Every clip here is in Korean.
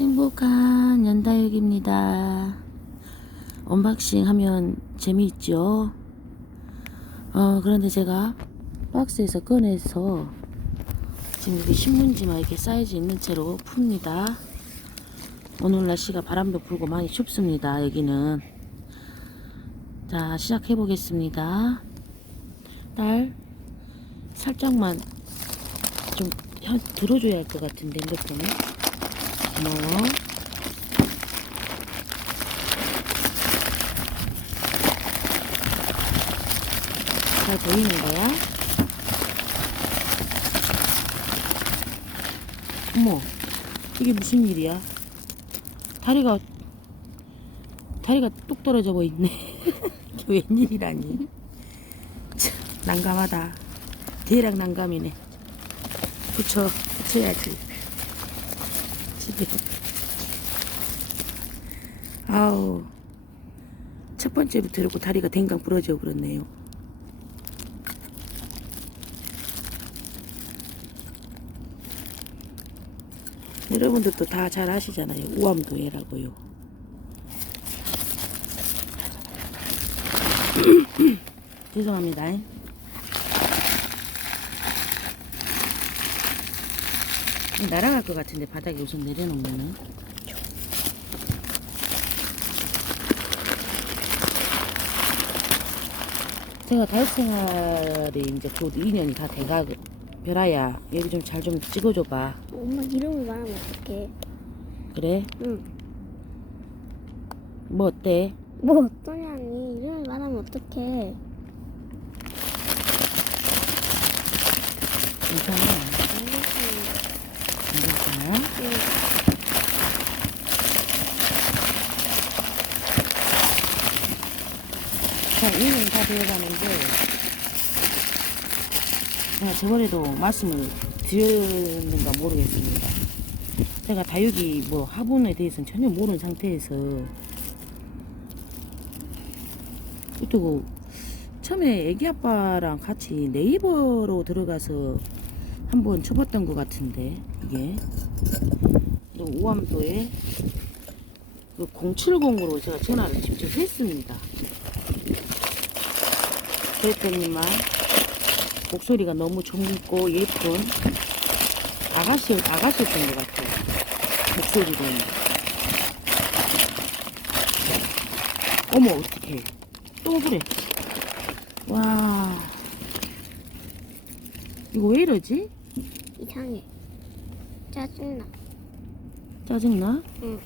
행복한 연다육입니다. 언박싱 하면 재미있죠? 어, 그런데 제가 박스에서 꺼내서 지금 여기 신문지만 이렇게 사이즈 있는 채로 풉니다. 오늘 날씨가 바람도 불고 많이 춥습니다. 여기는. 자, 시작해 보겠습니다. 딸, 살짝만 좀 혀- 들어줘야 할 것 같은데, 때문에. 고마워. 잘 보이는 거야? 어머, 이게 무슨 일이야? 다리가, 다리가 뚝 떨어져 보이네. 이게 웬일이라니. 참, 난감하다. 대략 난감이네. 붙여, 붙여야지. 집에. 아우. 첫 번째부터 이렇게 다리가 댕강 부러져 그렇네요. 여러분들도 다 잘 아시잖아요. 우암도해라고요. 죄송합니다. 날아갈 것 같은데 바닥에 우선 내려놓으면은 제가 다육 생활이 이제 곧 2년이 다 돼가 별아야 여기 좀 잘 좀 찍어줘봐 엄마 이름을 말하면 어떡해? 그래 응. 뭐 어때 뭐 어떠냐니? 이름을 말하면 어떡해? 괜찮아 괜찮아 응. 자 2년이 다 되어가는데 제가 저번에도 말씀을 드렸는가 모르겠습니다 제가 다육이 뭐 화분에 대해서는 전혀 모르는 상태에서 그리고 처음에 애기 아빠랑 같이 네이버로 들어가서 한번 쳐봤던 것 같은데 이게 또 오암도에 그 070으로 제가 전화를 직접 했습니다. 그랬더니만 목소리가 너무 젊고 예쁜 아가씨 아가씨였던 것 같아요. 목소리로는. 어머 어떡해 또 그래. 와 이거 왜 이러지? 이상해. 짜증나. 짜증나? 응.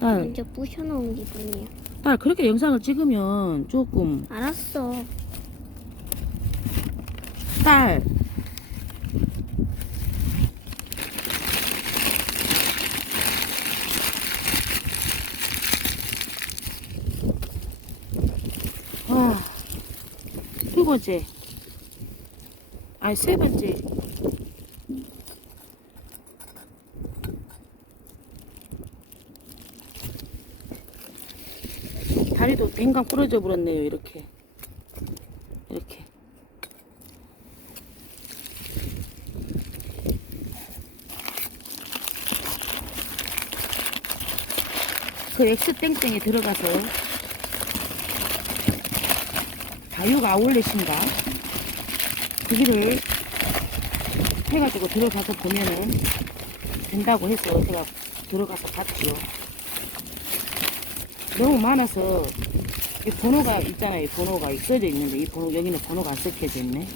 딸, 먼저 부셔놓은 기분이야. 딸 그렇게 영상을 찍으면 조금 알았어. 딸 와, 두 번째. 아니, 세 번째. 다리도 댕강 부러져 버렸네요, 이렇게. 이렇게. 그 X땡땡에 들어가서 다육 아울렛인가 거기를 해가지고 들어가서 보면은 된다고 해서 제가 들어가서 봤죠 너무 많아서 이 번호가 있잖아요 이 번호가 써져 있는데 이 번호 여기는 번호가 안 적혀져 있네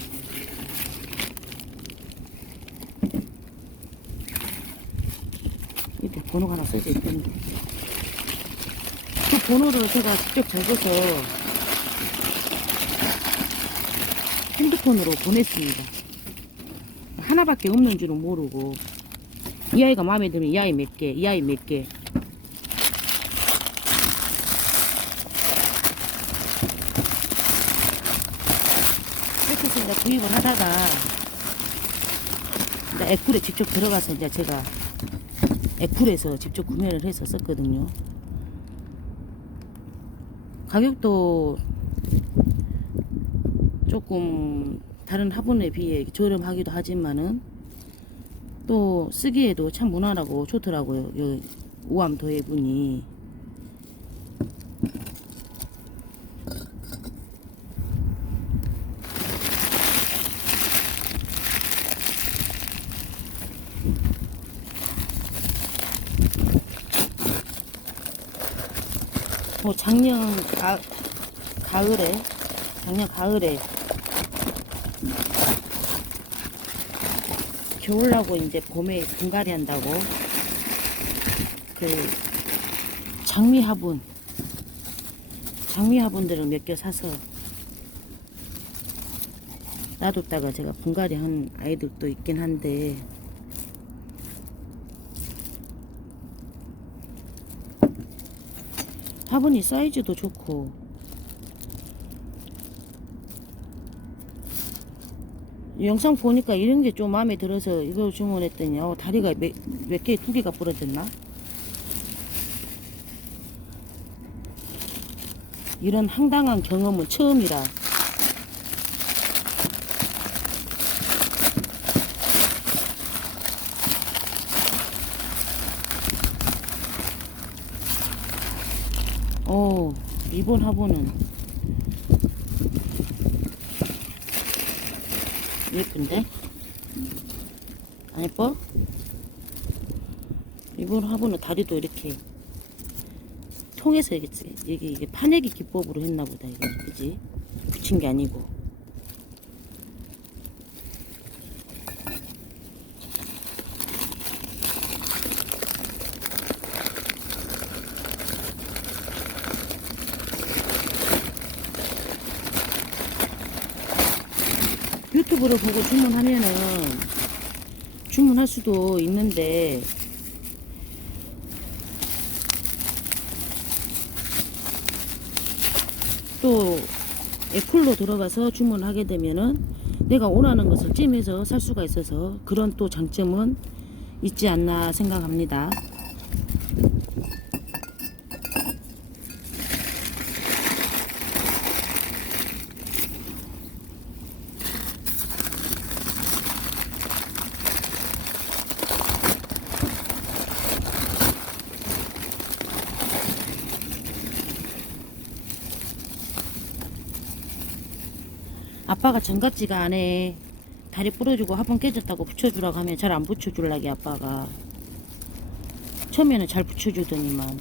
밑에 번호가 하나 써져 있던데 그 번호를 제가 직접 적어서 핸드폰으로 보냈습니다. 하나밖에 없는 줄은 모르고 이 아이가 마음에 들면 이 아이 몇 개, 이 아이 몇 개. 이렇게 해서 이제 구입을 하다가 애플에 직접 들어가서 이제 제가 애플에서 직접 구매를 해서 썼거든요. 가격도 조금 다른 화분에 비해 저렴하기도 하지만은 또 쓰기에도 참 무난하고 좋더라고요. 요 우암 도예분이. 뭐 작년 가, 가을에 작년 가을에 겨울나고 이제 봄에 분갈이 한다고 그 장미 화분 장미 화분들을 몇 개 사서 놔뒀다가 제가 분갈이 한 아이들도 있긴 한데 화분이 사이즈도 좋고 영상 보니까 이런 게 좀 마음에 들어서 이걸 주문했더니 어, 다리가 몇, 몇 개, 두 개가 부러졌나? 이런 황당한 경험은 처음이라 오, 이번 화분은 예쁜데? 안 예뻐? 이번 화분은 다리도 이렇게 통해서 이게, 이게, 이게 파내기 기법으로 했나 보다, 이거. 그지? 붙인 게 아니고. 유튜브를 보고 주문하면은 주문할 수도 있는데 또 애플로 들어가서 주문하게 되면은 내가 원하는 것을 찜해서 살 수가 있어서 그런 또 장점은 있지 않나 생각합니다. 아빠가 정같지가 않아. 다리 부러지고 화분 깨졌다고 붙여주라고 하면 잘 안 붙여줄라게 아빠가. 처음에는 잘 붙여주더니만.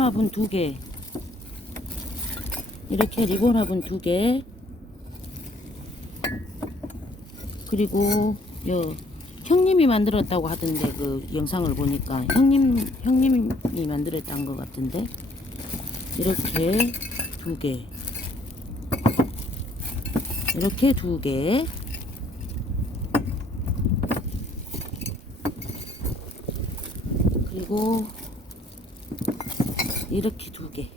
화분 두 개. 이렇게 화분 두 개. 그리고 요 형님이 만들었다고 하던데 그 영상을 보니까 형님 형님이 만들었다는 것 같은데 이렇게 두 개. 이렇게 두 개. 그리고 이렇게 두 개.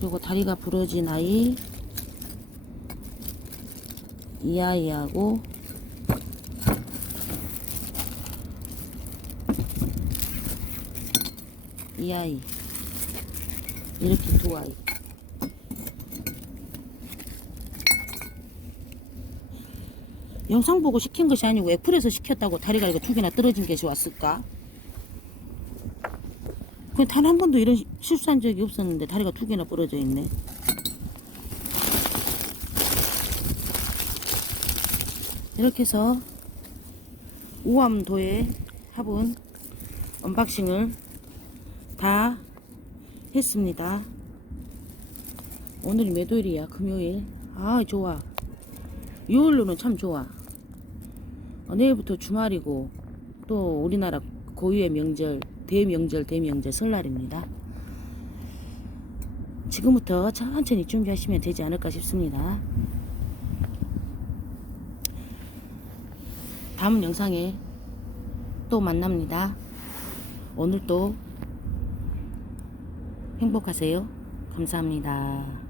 그리고 다리가 부러진 아이 이 아이하고 이 아이 이렇게 두 아이 영상 보고 시킨 것이 아니고 애플에서 시켰다고 다리가 이거 두 개나 떨어진 것이 왔을까? 단한 번도 이런 시- 실수한 적이 없었는데 다리가 두 개나 부러져 있네. 이렇게 해서 우암도의 화분 언박싱을 다 했습니다. 오늘이 몇 월이야? 금요일. 아, 좋아. 6월로는 참 좋아. 어, 내일부터 주말이고 또 우리나라 고유의 명절 대명절 대명절 설날입니다. 지금부터 천천히 준비하시면 되지 않을까 싶습니다. 다음 영상에 또 만납니다. 오늘도 행복하세요. 감사합니다.